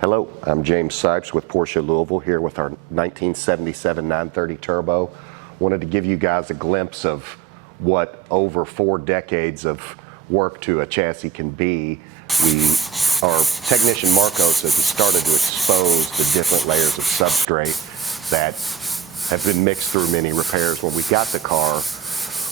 Hello, I'm James Sipes with Porsche Louisville here with our 1977 930 Turbo. Wanted to give you guys a glimpse of what over 4 decades of work to a chassis can be. Our technician Marcos has started to expose the different layers of substrate that have been mixed through many repairs. When we got the car,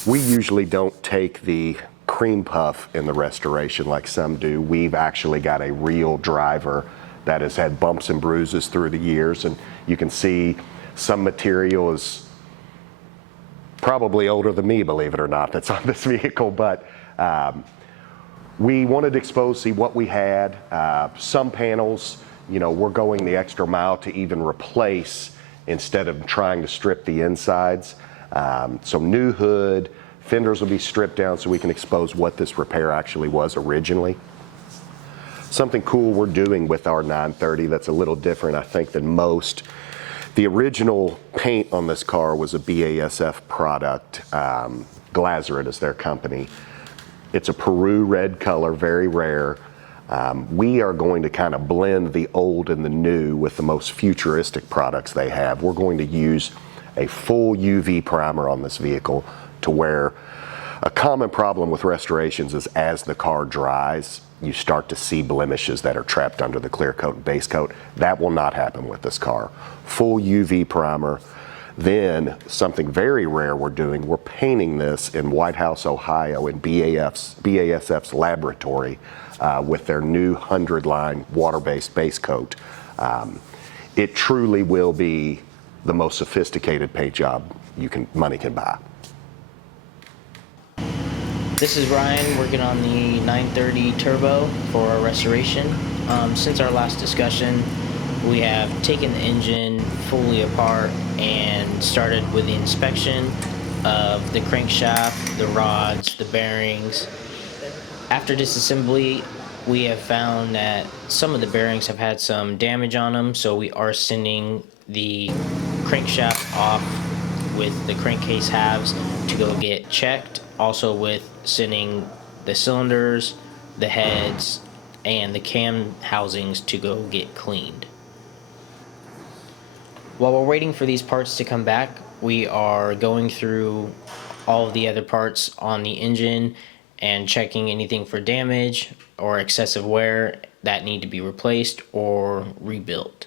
we usually don't take the cream puff in the restoration like some do. We've actually got a real driver that has had bumps and bruises through the years, and you can see some material is probably older than me, believe it or not, that's on this vehicle, but we wanted to expose, see what we had. Some panels, you know, we're going the extra mile to even replace instead of trying to strip the insides. So new hood, fenders will be stripped down so we can expose what this repair actually was originally. Something cool we're doing with our 930 that's a little different, I think, than most. The original paint on this car was a BASF product. Glazerite is their company. It's a Peru red color, very rare. We are going to kind of blend the old and the new with the most futuristic products they have. We're going to use a full UV primer on this vehicle to where a common problem with restorations is as the car dries, you start to see blemishes that are trapped under the clear coat and base coat. That will not happen with this car. Full UV primer. Then something very rare we're doing, we're painting this in White House, Ohio in BASF's laboratory with their new 100-line water-based base coat. It truly will be the most sophisticated paint job money can buy. This is Ryan working on the 930 Turbo for our restoration. Since our last discussion, we have taken the engine fully apart and started with the inspection of the crankshaft, the rods, the bearings. After disassembly, we have found that some of the bearings have had some damage on them, so we are sending the crankshaft off with the crankcase halves to go get checked. Also with sending the cylinders, the heads, and the cam housings to go get cleaned. While we're waiting for these parts to come back, we are going through all of the other parts on the engine and checking anything for damage or excessive wear that need to be replaced or rebuilt.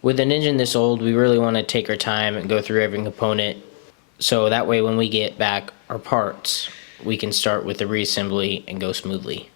With an engine this old, we really want to take our time and go through every component, so that way when we get back our parts, we can start with the reassembly and go smoothly.